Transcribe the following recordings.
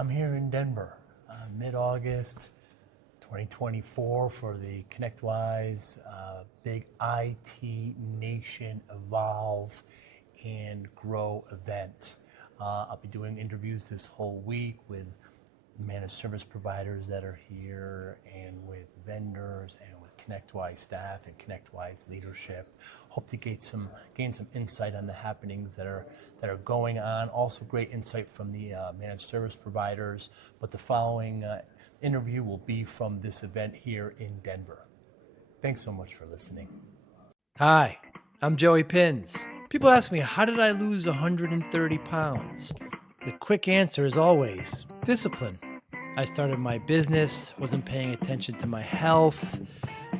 I'm here in Denver, mid-August 2024 for the ConnectWise Big IT Nation Evolve and Grow event. I'll be doing interviews this whole week with managed service providers that are here and with vendors and with ConnectWise staff and ConnectWise leadership. Hope to gain some insight on the happenings that are going on. Also great insight from the managed service providers, but the following interview will be from this event here in Denver. Thanks so much for listening. Hi, I'm Joey Pinz. People ask me, how did I lose 130 pounds? The quick answer is always discipline. I started my business, wasn't paying attention to my health,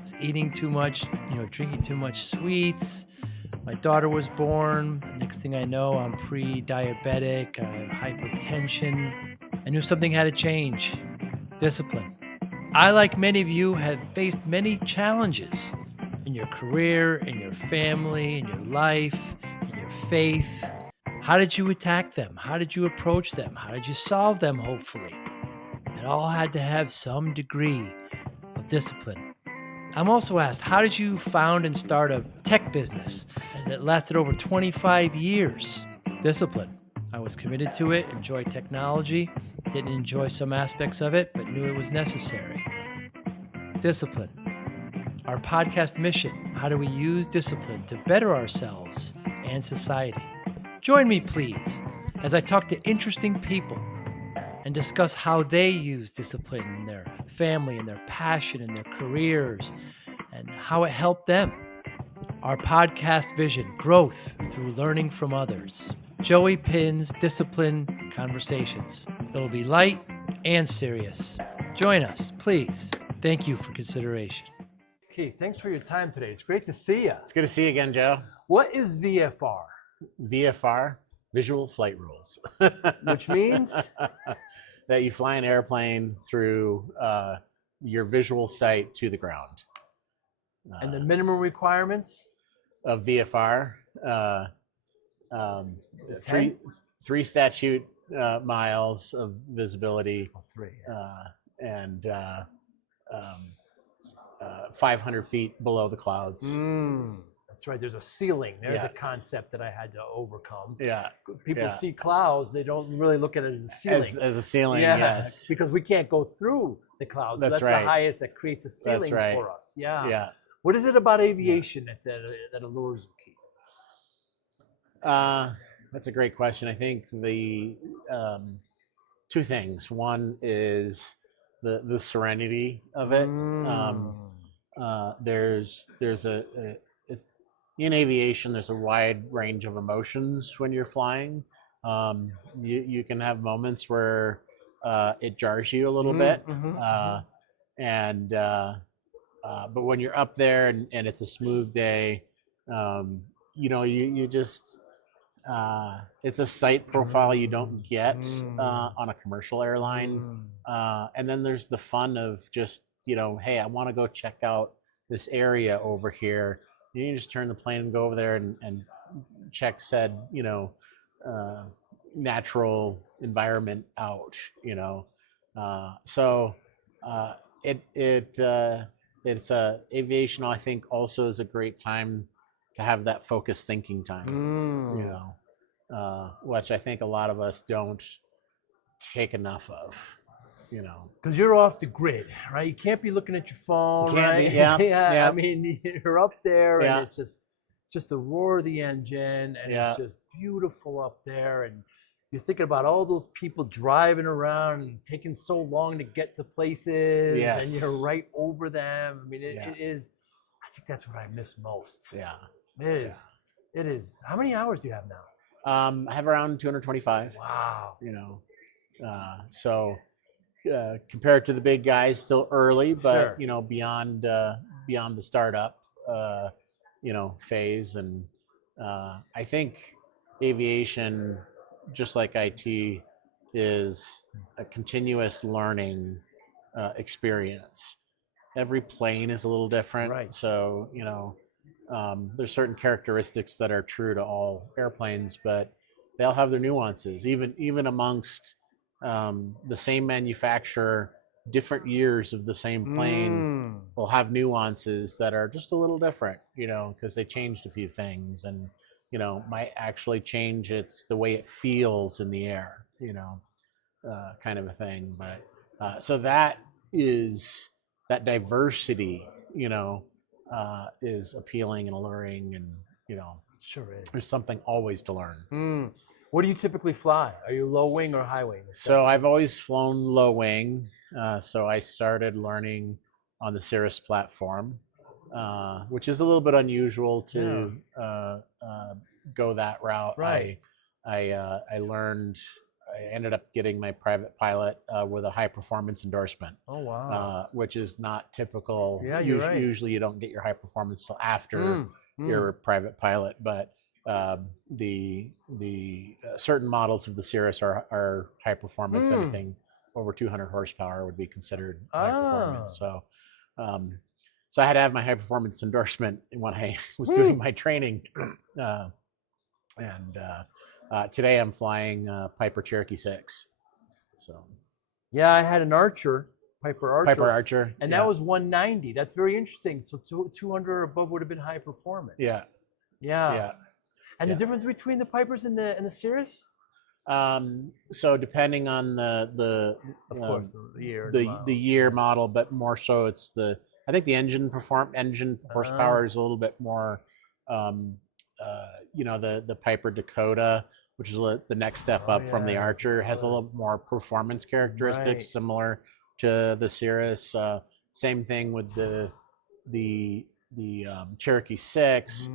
was eating too much, drinking too much sweets. My daughter was born. Next thing I know, I'm pre-diabetic, I have hypertension. I knew something had to change. Discipline. I, like many of you, have faced many challenges in your career, in your family, in your life, in your faith. How did you attack them? How did you approach them? How did you solve them, hopefully? It all had to have some degree of discipline. I'm also asked, how did you found and start a tech business that lasted over 25 years? Discipline. I was committed to it, enjoyed technology, didn't enjoy some aspects of it, but knew it was necessary. Discipline. Our podcast mission, how do we use discipline to better ourselves and society? Join me, please, as I talk to interesting people and discuss how they use discipline in their family and their passion and their careers and how it helped them. Our podcast vision, growth through learning from others. Joey Pinz Discipline Conversations. It'll be light and serious. Join us, please. Thank you for consideration. Keith, thanks for your time today. It's great to see you. It's good to see you again, Joe. What is VFR? VFR, Visual Flight Rules. Which means? That you fly an airplane through your visual sight to the ground. And the minimum requirements? Of VFR, three statute miles of visibility, and 500 feet below the clouds. That's right. There's a ceiling. There's a concept that I had to overcome. Yeah. People see clouds. They don't really look at it as a ceiling. As a ceiling, yes. Because we can't go through the clouds. That's so right. The highest that creates a ceiling for us. Yeah. Yeah. What is it about aviation that allures you, Keith? That's a great question. I think the two things. One is the serenity of it. It's in aviation. There's a wide range of emotions when you're flying. You can have moments where it jars you a little bit, but when you're up there and it's a smooth day, you just it's a sight profile you don't get on a commercial airline. And then there's the fun of just, hey, I want to go check out this area over here. You just turn the plane and go over there and check said, natural environment out, it's aviation, I think, also is a great time to have that focused thinking time, which I think a lot of us don't take enough of, Because you're off the grid, right? You can't be looking at your phone, right? Yeah. I mean, you're up there, and it's just the roar of the engine, and it's just beautiful up there, and you're thinking about all those people driving around and taking so long to get to places, and you're right over them. I mean, it is. I think that's what I miss most. Yeah, it is. It is. How many hours do you have now? I have around 225. Wow. Compared to the big guys, still early, but beyond the startup, phase, and I think aviation, just like IT, is a continuous learning experience. Every plane is a little different, right? So there's certain characteristics that are true to all airplanes, but they all have their nuances, even amongst the same manufacturer, different years of the same plane will have nuances that are just a little different, because they changed a few things, and might actually change the way it feels in the air, kind of a thing. But so that diversity, is appealing and alluring, and Sure is. there's something always to learn. What do you typically fly? Are you low wing or high wing? So I've always flown low wing. So I started learning on the Cirrus platform, which is a little bit unusual to go that route. Right. I ended up getting my private pilot with a high performance endorsement. Oh, wow. Which is not typical. Yeah, you're right. Usually you don't get your high performance till after you're a private pilot, but the certain models of the Cirrus are high performance. Anything over 200 horsepower would be considered high performance. So I had to have my high performance endorsement when I was doing my training. And today I'm flying Piper Cherokee 6. So yeah, I had an Archer, Piper Archer. And that was 190. That's very interesting. So 200 or above would have been high performance. Yeah. And the difference between the Pipers and the Cirrus? So depending on the year, the year model, but more so it's I think the engine horsepower is a little bit more. The Piper Dakota, which is the next step up from the Archer, has a little more performance characteristics similar to the Cirrus. Same thing with the Cherokee 6.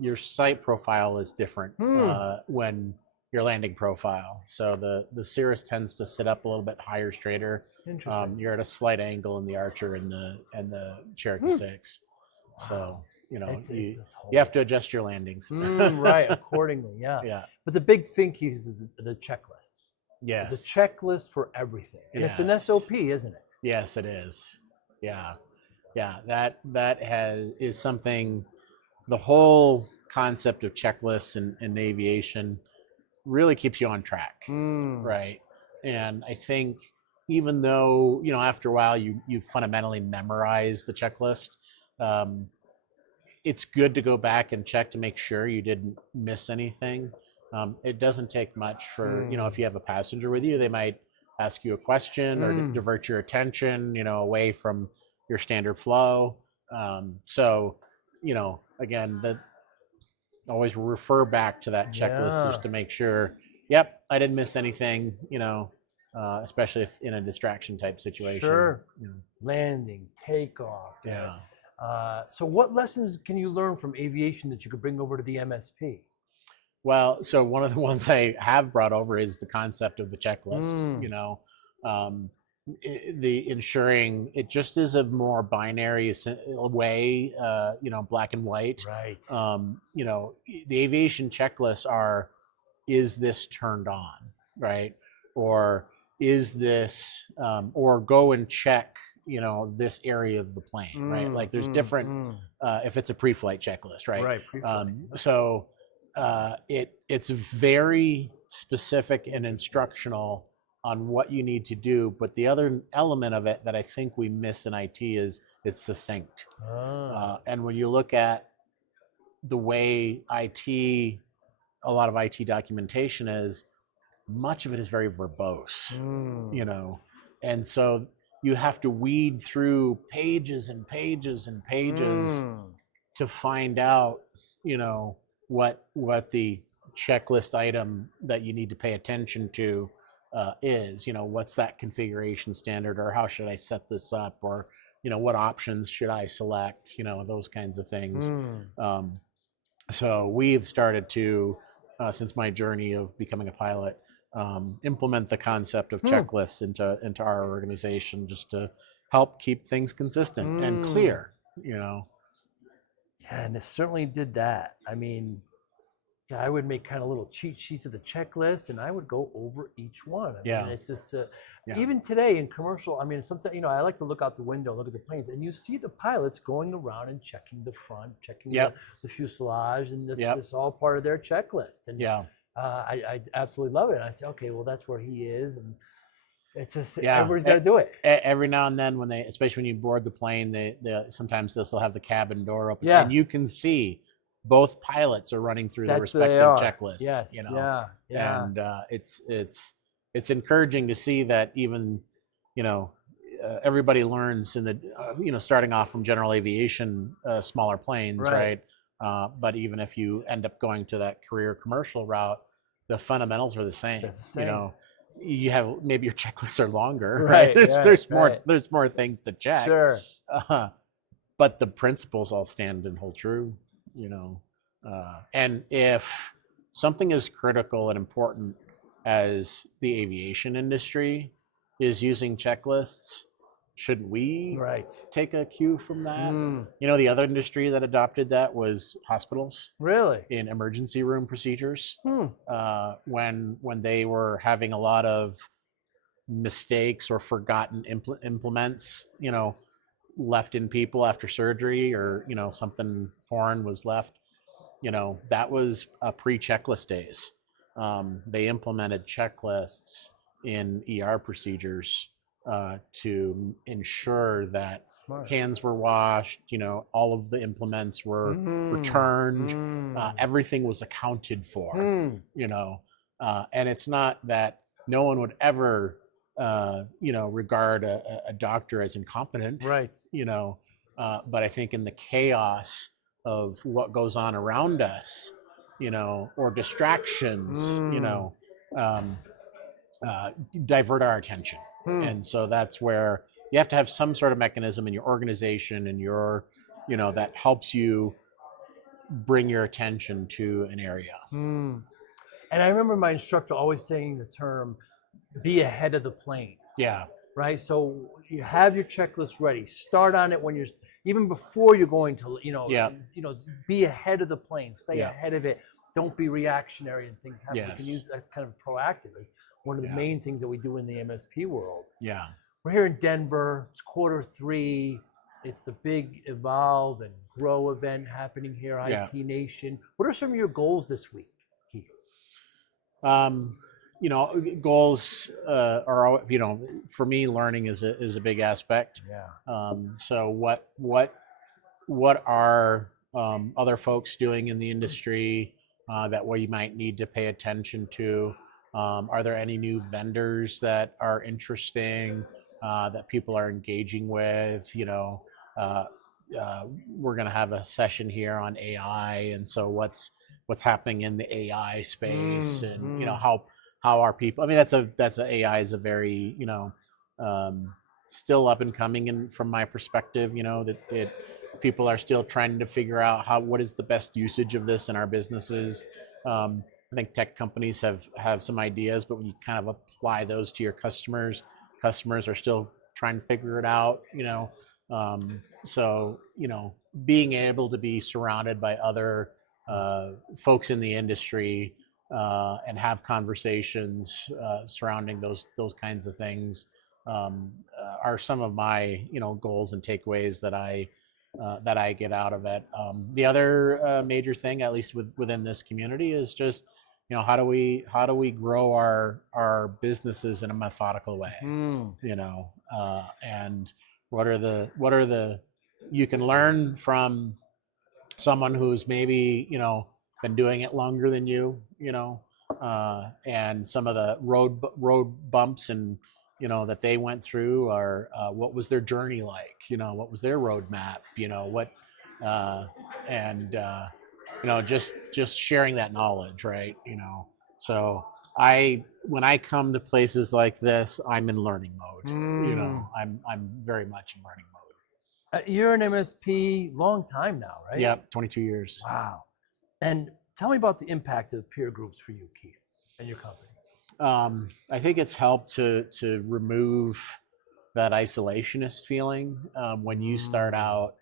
Your sight profile is different when your landing profile. So the Cirrus tends to sit up a little bit higher, straighter. You're at a slight angle in the Archer and the Cherokee 6. So you have to adjust your landings. Right, accordingly. Yeah. But the big thing is the checklists. Yes. The checklist for everything. And it's an SOP, isn't it? Yes, it is. Yeah. That is something. The whole concept of checklists in aviation really keeps you on track, right? And I think even though after a while you fundamentally memorize the checklist, it's good to go back and check to make sure you didn't miss anything. It doesn't take much for if you have a passenger with you, they might ask you a question or divert your attention away from your standard flow. So again, always refer back to that checklist just to make sure, yep, I didn't miss anything, especially if in a distraction type situation. Sure. Landing, takeoff. So what lessons can you learn from aviation that you could bring over to the MSP? Well, so one of the ones I have brought over is the concept of the checklist. The ensuring it just is a more binary way, black and white. Right. The aviation checklists are, is this turned on, right? Or is this, or go and check, this area of the plane, right? Like there's different, if it's a pre-flight checklist, right? Right. Pre-flight. So it's very specific and instructional on what you need to do, but the other element of it that I think we miss in IT is it's succinct. And when you look at the way a lot of IT documentation is, much of it is very verbose, and so you have to weed through pages and pages and pages to find out, what the checklist item that you need to pay attention to is. What's that configuration standard, or how should I set this up, or what options should I select, those kinds of things. So we've started to, since my journey of becoming a pilot, implement the concept of checklists into our organization, just to help keep things consistent and clear. Yeah, and it certainly did that. I mean, I would make kind of little cheat sheets of the checklist, and I would go over each one. I mean, it's just even today in commercial. I mean, sometimes I like to look out the window, look at the planes, and you see the pilots going around and checking the front, checking the fuselage, and this is all part of their checklist. And I absolutely love it. And I say, okay, well, that's where he is, and it's just Yeah. everybody's got to do it. Every now and then, when they, especially when you board the plane, they sometimes this will have the cabin door open, Yeah. and you can see both pilots are running through the They respective are. checklists. Yes. You know, Yeah. and it's encouraging to see that even, you know, everybody learns in the you know, starting off from general aviation, smaller planes, Right. but even if you end up going to that career commercial route, the fundamentals are the same. They're the same. You know, you have, maybe your checklists are longer, Right, right? There's right. more things to check. Sure. But the principles all stand and hold true. You know, and if something as critical and important as the aviation industry is using checklists, shouldn't we Right. take a cue from that? Mm, You know, the other industry that adopted that was hospitals really? in emergency room procedures. Hmm. When they were having a lot of mistakes or forgotten implements, you know, left in people after surgery, or, you know, something foreign was left, you know, that was pre-checklist days. They implemented checklists in ER procedures to ensure that Smart. hands were washed, you know, all of the implements were Mm, returned, mm, everything was accounted for, mm. you know, and it's not that no one would ever, you know, regard a doctor as incompetent, Right. you know, but I think in the chaos of what goes on around us, you know, or distractions, you Mm. know, um, divert our attention. Hmm. And so that's where you have to have some sort of mechanism in your organization and your, you know, that helps you bring your attention to an area. Hmm. And I remember my instructor always saying the term, be ahead of the plane. Yeah. Right. So you have your checklist ready. Start on it when you're, even before you're going to, Yeah. be ahead of the plane. Stay Yeah. ahead of it. Don't be reactionary and things happen. You can Yes. use that's kind of proactive. It's one of the Yeah. main things that we do in the MSP world. Yeah. We're here in Denver. It's Q3. It's the big Evolve and Grow event happening here, Yeah. IT Nation. What are some of your goals this week, Keith? You know, goals are, you know, for me, learning is a big aspect. Yeah. So what are other folks doing in the industry that we might need to pay attention to? Are there any new vendors that are interesting that people are engaging with? You know, uh, we're going to have a session here on AI, and so what's happening in the AI space, and you know, how are people? I mean, that's a AI is a very, you know, still up and coming, and from my perspective, you know, that people are still trying to figure out what is the best usage of this in our businesses. I think tech companies have some ideas, but when you kind of apply those to your customers are still trying to figure it out, you know. So, you know, being able to be surrounded by other folks in the industry and have conversations surrounding those kinds of things are some of my, you know, goals and takeaways that I get out of it. The other major thing, at least within this community, is just, you know, how do we grow our businesses in a methodical way? You know, and what are the you can learn from someone who's maybe, you know, been doing it longer than you know, and some of the road bumps and, you know, that they went through, or what was their journey like, you know, what was their roadmap, you know, what and you know, just sharing that knowledge, right? You know, so when I come to places like this, I'm in learning mode. You know, I'm very much in learning mode. You're an MSP long time now, right? Yep, 22 years. Wow. And tell me about the impact of peer groups for you, Keith, and your company. I think it's helped to remove that isolationist feeling when you start out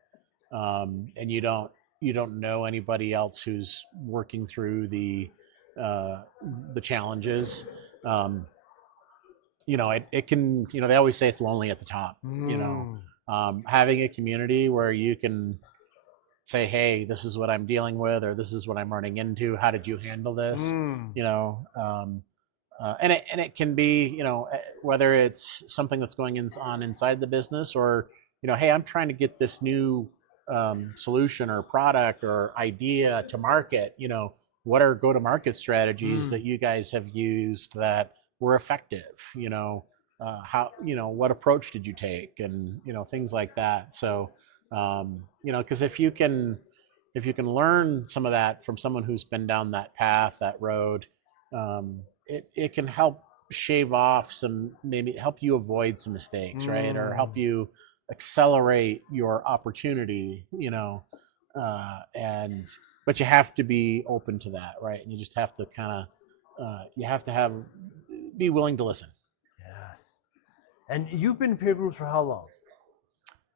and you don't know anybody else who's working through the challenges. You know, it can, you know, they always say it's lonely at the top. You know, having a community where you can say, hey, this is what I'm dealing with, or this is what I'm running into. How did you handle this? You know, and it can be, you know, whether it's something that's on inside the business, or, you know, hey, I'm trying to get this new solution or product or idea to market. You know, what are go-to-market strategies that you guys have used that were effective? You know, how, you know, what approach did you take, and, you know, things like that. So, you know, because if you can learn some of that from someone who's been down that path, that road, it can help shave off some, maybe help you avoid some mistakes, right? Or help you accelerate your opportunity, you know, and, but you have to be open to that, right? And you just have to kind of, you have to be willing to listen. Yes. And you've been in peer groups for how long?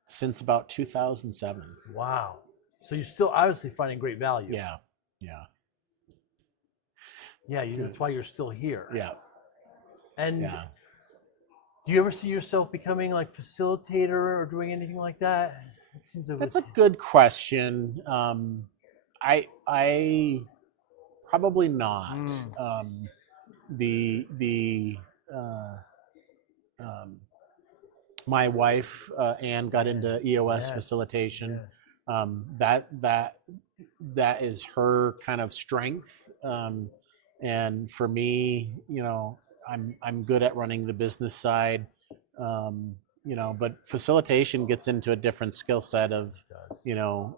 Since about 2007. Wow. So you're still obviously finding great value. Yeah. Yeah. Yeah, that's why you're still here. Yeah. And Yeah. do you ever see yourself becoming like facilitator or doing anything like that? It seems That's a good question. I probably not. The uh, um, my wife Anne got into EOS facilitation. That is her kind of strength. And for me, you know, I'm good at running the business side. You know, but facilitation gets into a different skill set of, you know,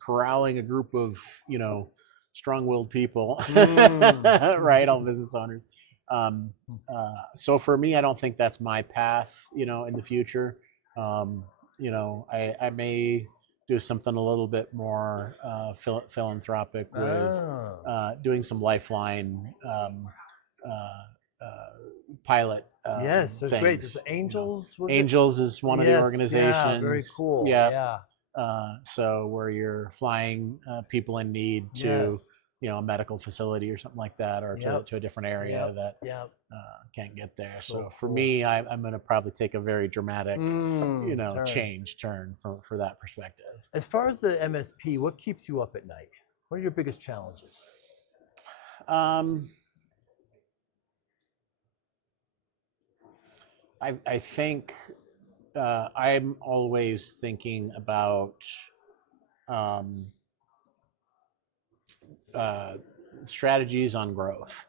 corralling a group of, you know, strong-willed people, right? All business owners. So for me, I don't think that's my path, you know, in the future. You know, I may do something a little bit more philanthropic with doing some lifeline pilot. Yes, there's things, great. There's Angels. You know. Angels is one of the organizations. Yeah, very cool. Yeah. So where you're flying people in need to, you know, a medical facility or something like that, or to a different area that can't get there. So for me, I'm going to probably take a very dramatic, you know, turn for that perspective. As far as the MSP, what keeps you up at night? What are your biggest challenges? I think I'm always thinking about strategies on growth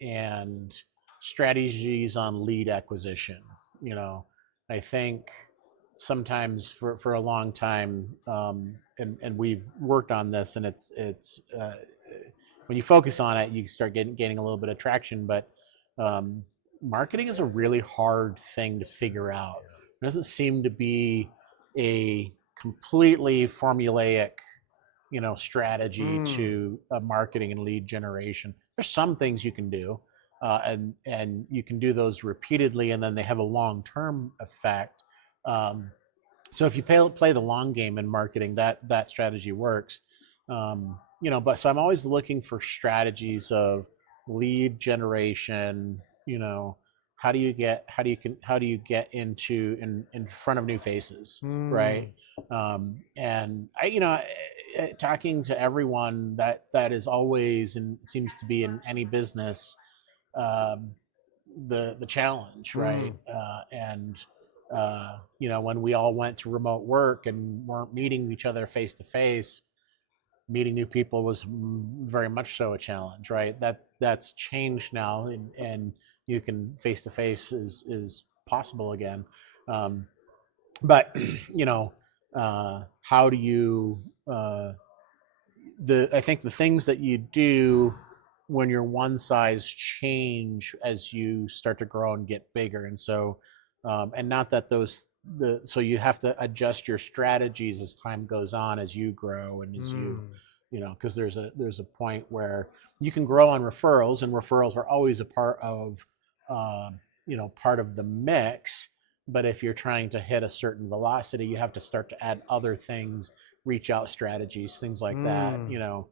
and strategies on lead acquisition. You know, I think sometimes for a long time, and we've worked on this, and it's when you focus on it, you start gaining a little bit of traction. But marketing is a really hard thing to figure out. It doesn't seem to be a completely formulaic, you know, strategy to marketing and lead generation. There's some things you can do, and you can do those repeatedly, and then they have a long-term effect. So if you play the long game in marketing, that strategy works. You know, but so I'm always looking for strategies of lead generation. You know, how do you get into in front of new faces, right? And I, you know, talking to everyone, that is always, and seems to be in any business, the challenge, right? And you know, when we all went to remote work and weren't meeting each other face to face, meeting new people was very much so a challenge, right? That's changed now, and you can face to face is possible again. But you know, how do you I think the things that you do when you're one size change as you start to grow and get bigger. And so and not that so you have to adjust your strategies as time goes on, as you grow, and as you know, because there's a point where you can grow on referrals, and referrals are always a part of you know, part of the mix. But if you're trying to hit a certain velocity, you have to start to add other things, reach out strategies, things like that, you know,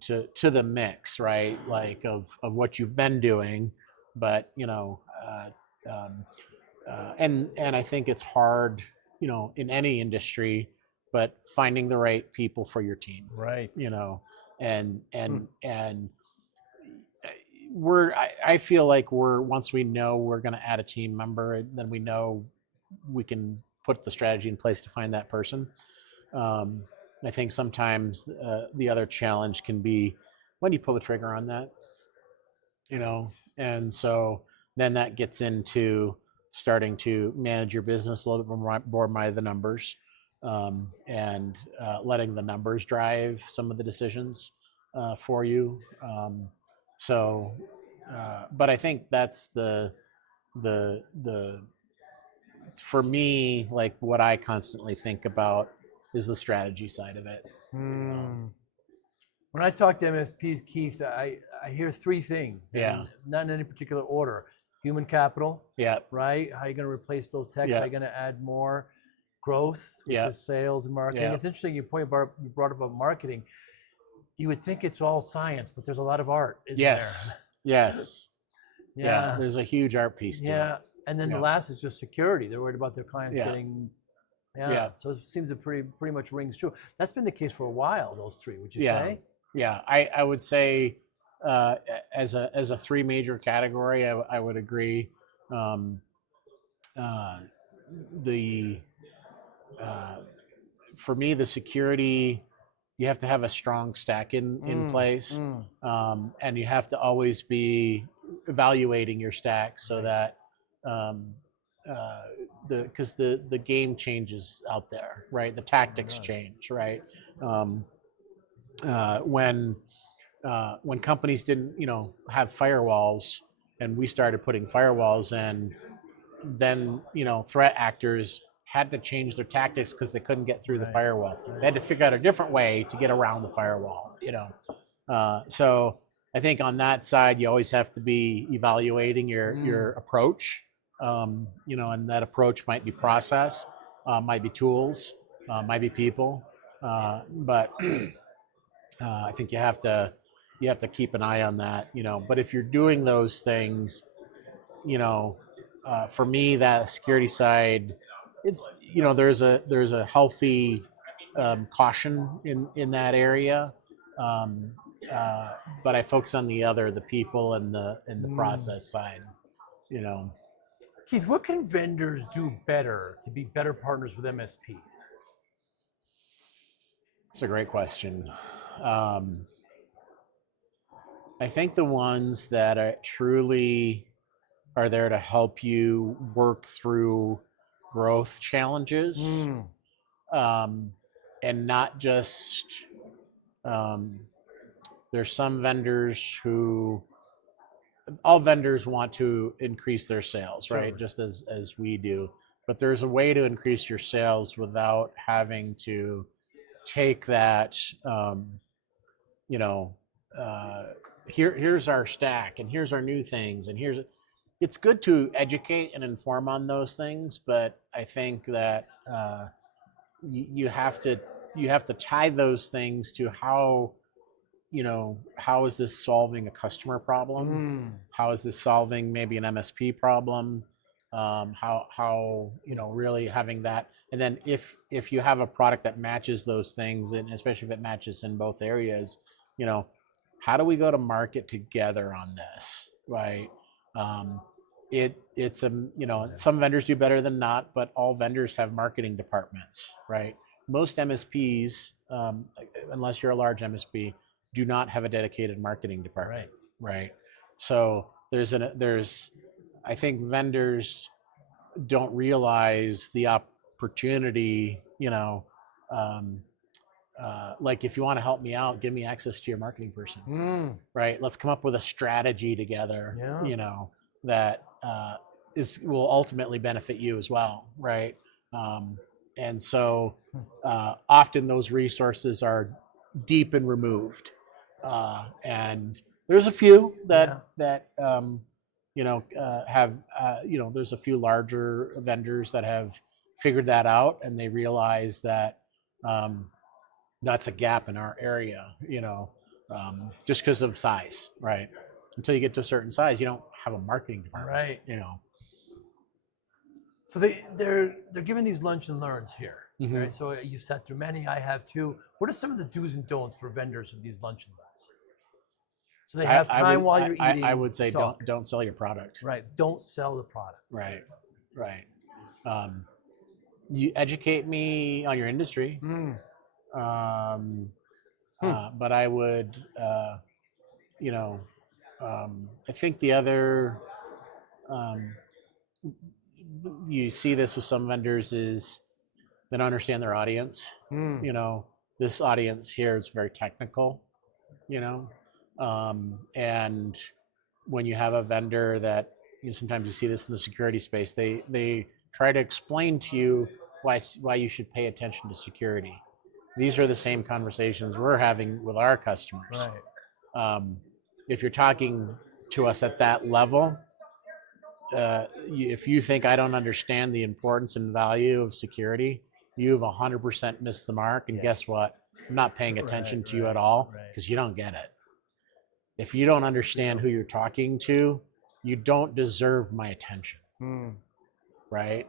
to the mix, right? Like of what you've been doing. But you know, and I think it's hard, you know, in any industry, but finding the right people for your team, Right. you know, and I feel like once we know we're going to add a team member, then we know we can put the strategy in place to find that person. I think sometimes the other challenge can be, when do you pull the trigger on that? You know, and so then that gets into starting to manage your business a little bit more by the numbers, and letting the numbers drive some of the decisions for you. So, but I think that's the for me, like what I constantly think about is the strategy side of it. When I talk to MSPs, Keith, I hear three things. Yeah. And not in any particular order. Human capital, Yeah. right? How are you going to replace those techs? Yeah. How are you going to add more growth, which Yeah. is sales and marketing? Yeah. It's interesting you brought up about marketing. You would think it's all science, but there's a lot of art, isn't Yes. Yes. there? Yeah. There's a huge art piece to Yeah. it. And then Yeah. the last is just security. They're worried about their clients Yeah. getting. Yeah. Yeah. So it seems it pretty much rings true. That's been the case for a while, those three, would you Yeah. say? Yeah. I would say as a three major category, I would agree. The For me, the security, you have to have a strong stack in place, and you have to always be evaluating your stack so that because the game changes out there, right? The tactics change, right? Um, when companies didn't, have firewalls, and we started putting firewalls in, then threat actors had to change their tactics because they couldn't get through the firewall. They had to figure out a different way to get around the firewall. So I think on that side, you always have to be evaluating your approach. And that approach might be process, might be tools, might be people, but I think you have to keep an eye on that. But if you're doing those things, for me, that security side, it's there's a healthy caution in that area, um, but I focus on the people and the process side. Keith, what can vendors do better to be better partners with MSPs? It's a great question. I think the ones that are truly are there to help you work through growth challenges, and not just there's some vendors who, all vendors want to increase their sales, right? Sure. Just as we do, but there's a way to increase your sales without having to take that here's our stack, and here's our new things, and it's good to educate and inform on those things, but I think that you have to tie those things to how is this solving a customer problem? How is this solving maybe an MSP problem? How really having that, and then if you have a product that matches those things, and especially if it matches in both areas, how do we go to market together on this, right? It's some vendors do better than not, but all vendors have marketing departments, right? Most MSPs, unless you're a large MSP, do not have a dedicated marketing department, right? So I think vendors don't realize the opportunity, like, if you want to help me out, give me access to your marketing person, right? Let's come up with a strategy together, that will ultimately benefit you as well, right? And so often those resources are deep and removed, and there's a few that have there's a few larger vendors that have figured that out, and they realize that that's a gap in our area, just because of size, right? Until you get to a certain size, you don't have a marketing department, Right. So they're giving these lunch and learns here. Mhm. Right? So you sat through many. I have too. What are some of the do's and don'ts for vendors of these luncheon buys? So they have time while you're eating. I would say to talk. don't sell your product. Right. Don't sell the product. Right. You educate me on your industry. But I would, I think the other, you see this with some vendors is they don't understand their audience. This audience here is very technical, and when you have a vendor that, sometimes you see this in the security space, they try to explain to you why you should pay attention to security. These are the same conversations we're having with our customers. Right. If you're talking to us at that level, if you think I don't understand the importance and value of security, you've 100% missed the mark. And guess what? I'm not paying attention to you at all because you don't get it. If you don't understand who you're talking to, you don't deserve my attention. Right?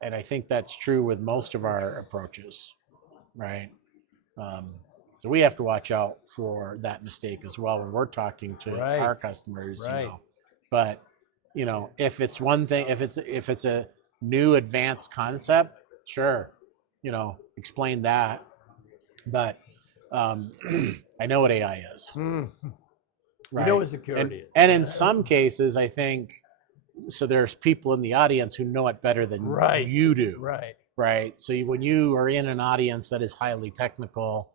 And I think that's true with most of our approaches, right? So we have to watch out for that mistake as well when we're talking to our customers. But if it's one thing, if it's a new advanced concept, sure, explain that. But I know what AI is. Right? You know what security is. And in some cases, I think, so there's people in the audience who know it better than you do. Right. So when you are in an audience that is highly technical,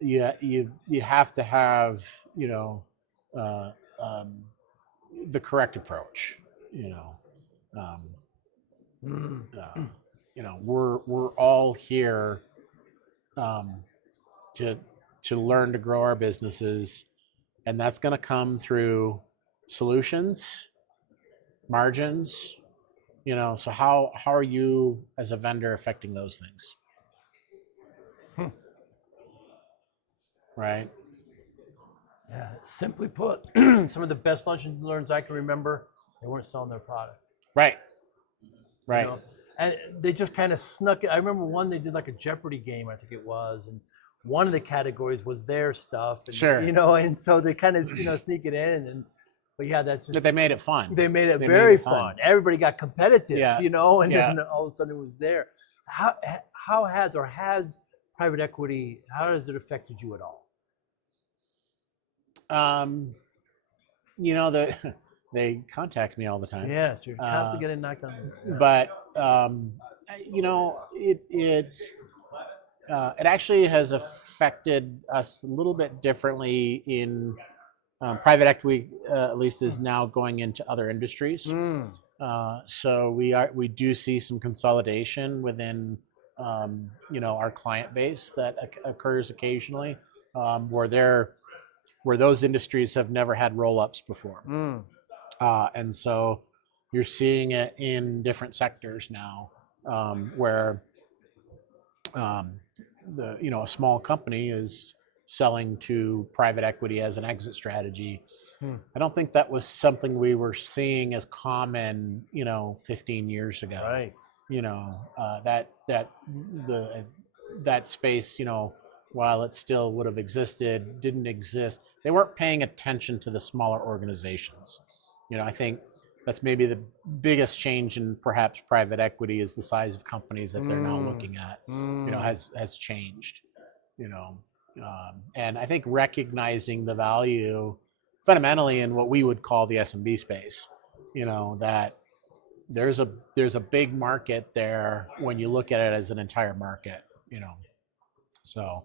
you have to have the correct approach. We're all here to learn to grow our businesses, and that's going to come through solutions, margins. So how are you as a vendor affecting those things? Right. Yeah. Simply put, some of the best lunch and learns I can remember, they weren't selling their product. Right. And they just kind of snuck it. I remember one, they did like a Jeopardy game, I think it was, and one of the categories was their stuff. And, and so they kind of sneak it in, and but yeah, that's just. But they made it fun. They made it very fun. Everybody got competitive, and then all of a sudden it was there. How has private equity? How has it affected you at all? They contact me all the time. Yes, you're constantly getting knocked on. But it actually has affected us a little bit differently in private equity. At least is now going into other industries. So we do see some consolidation within our client base that occurs occasionally, where those industries have never had roll-ups before. And so you're seeing it in different sectors now, where a small company is selling to private equity as an exit strategy. I don't think that was something we were seeing as common, 15 years ago. Right. That space, while it still would have existed, didn't exist. They weren't paying attention to the smaller organizations. I think that's maybe the biggest change in perhaps private equity is the size of companies that they're now looking at, has changed, and I think recognizing the value fundamentally in what we would call the SMB space, that there's a big market there when you look at it as an entire market, so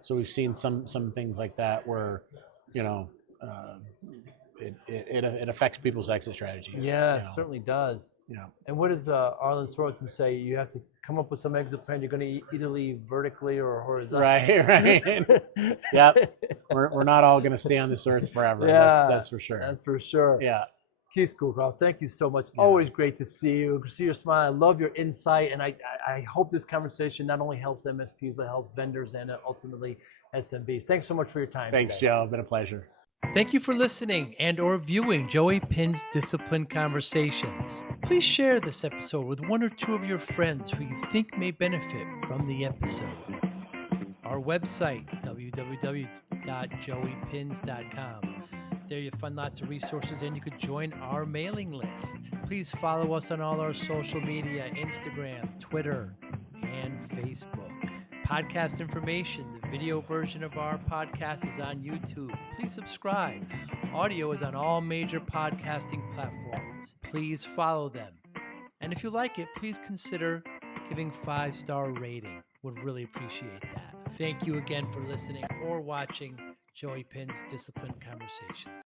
so we've seen some things like that where, it affects people's exit strategies. Yeah, it certainly does. Yeah. And what does Arlen Sorensen say? You have to come up with some exit plan. You're going to either leave vertically or horizontally. Right. Yep. We're not all going to stay on this earth forever. Yeah, that's for sure. That's for sure. Yeah. Keith Schoolcraft, thank you so much. Always great to see you. See your smile. I love your insight, and I hope this conversation not only helps MSPs but helps vendors and ultimately SMBs. Thanks so much for your time. Thanks, today. Joe. It's been a pleasure. Thank you for listening and or viewing Joey Pinz Discipline Conversations. Please share this episode with one or two of your friends who you think may benefit from the episode. Our website, www.joeypins.com. There you'll find lots of resources and you could join our mailing list. Please follow us on all our social media, Instagram, Twitter, and Facebook. Podcast information, the video version of our podcast is on YouTube. Please subscribe. Audio is on all major podcasting platforms. Please follow them. And if you like it, please consider giving 5-star rating. Would really appreciate that. Thank you again for listening or watching Joey Pinz Discipline Conversations.